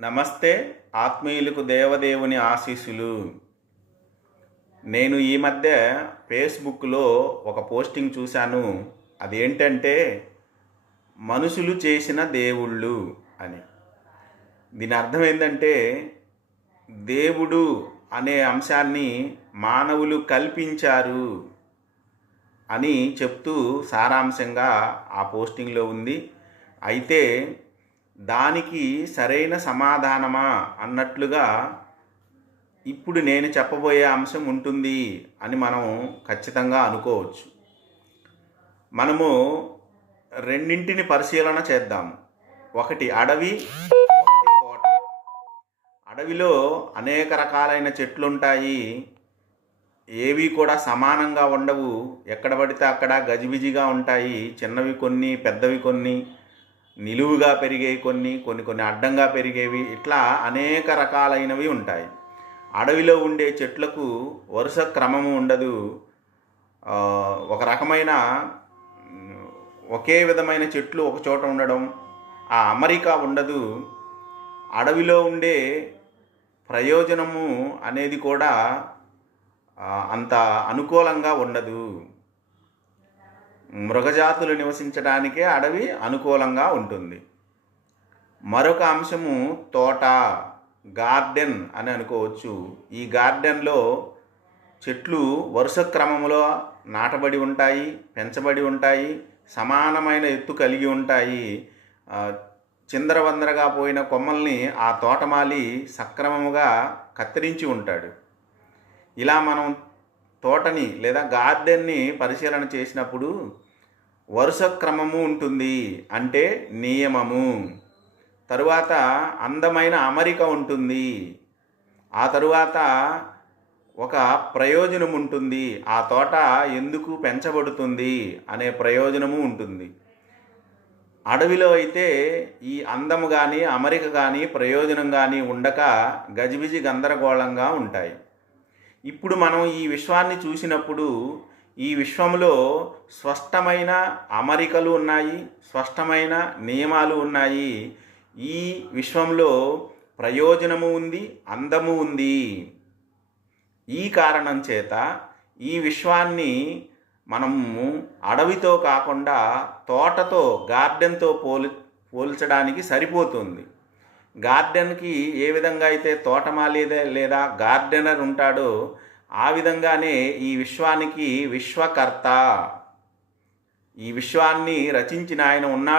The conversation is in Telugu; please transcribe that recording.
నమస్తే ఆత్మీయులకు దేవదేవుని ఆశీస్సులు. నేను ఈ మధ్య ఫేస్బుక్లో ఒక పోస్టింగ్ చూశాను. అదేంటంటే మనుషులు చేసిన దేవుళ్ళు అని. దీని అర్థం ఏంటంటే దేవుడు అనే అంశాన్ని మానవులు కల్పించారు అని చెప్తూ సారాంశంగా ఆ పోస్టింగ్లో ఉంది. అయితే దానికి సరైన సమాధానమా అన్నట్లుగా ఇప్పుడు నేను చెప్పబోయే అంశం ఉంటుంది అని మనం ఖచ్చితంగా అనుకోవచ్చు. మనము రెండింటిని పరిశీలన చేద్దాము. ఒకటి అడవి కోట. తోట అడవిలో అనేక రకాలైన చెట్లు ఉంటాయి ఏవి కూడా సమానంగా ఉండవు. ఎక్కడ పడితే అక్కడ గజిబిజిగా ఉంటాయి. చిన్నవి కొన్ని పెద్దవి కొన్ని. నిలువుగా పెరిగేవి కొన్ని కొన్ని కొన్ని అడ్డంగా పెరిగేవి ఇట్లా అనేక రకాలైనవి ఉంటాయి. అడవిలో ఉండే చెట్లకు వరుస క్రమము ఉండదు. ఒక రకమైన ఒకే విధమైన చెట్లు ఒక చోట ఉండడం ఆ అమరిక ఉండదు. అడవిలో ఉండే ప్రయోజనము అనేది కూడా అంత అనుకూలంగా ఉండదు. మృగజాతులు నివసించడానికే అడవి అనుకూలంగా ఉంటుంది. మరొక అంశము తోట గార్డెన్ అని అనుకోవచ్చు. ఈ గార్డెన్లో చెట్లు వరుస క్రమంలో నాటబడి ఉంటాయి పెంచబడి ఉంటాయి సమానమైన ఎత్తు కలిగి ఉంటాయి. చిందరవందరగా పోయిన కొమ్మల్ని ఆ తోటమాలి సక్రమముగా కత్తిరించి ఉంటాడు. ఇలా మనం తోటని లేదా గార్డెన్ని పరిశీలన చేసినప్పుడు వరుస క్రమము ఉంటుంది అంటే నియమము. తరువాత అందమైన అమరిక ఉంటుంది. ఆ తరువాత ఒక ప్రయోజనం ఉంటుంది. ఆ తోట ఎందుకు పెంచబడుతుంది అనే ప్రయోజనము ఉంటుంది. అడవిలో అయితే ఈ అందము కానీ అమరిక కానీ ప్రయోజనం కానీ ఉండక గజిబిజి గందరగోళంగా ఉంటాయి. ఇప్పుడు మనం ఈ విశ్వాన్ని చూసినప్పుడు ఈ విశ్వంలో స్పష్టమైన అమరికలు ఉన్నాయి స్పష్టమైన నియమాలు ఉన్నాయి. ఈ విశ్వంలో ప్రయోజనము ఉంది అందము ఉంది. ఈ కారణం చేత ఈ విశ్వాన్ని మనము అడవితో కాకుండా తోటతో గార్డెన్తో పోలి పోల్చడానికి సరిపోతుంది. గార్డెన్కి ఏ విధంగా అయితే తోటమాలి లేదా గార్డెనర్ ఉంటాడో ఆ విధంగానే ఈ విశ్వానికి విశ్వకర్త. ఈ విశ్వాన్ని రచించిన ఆయన ఉన్నాడు.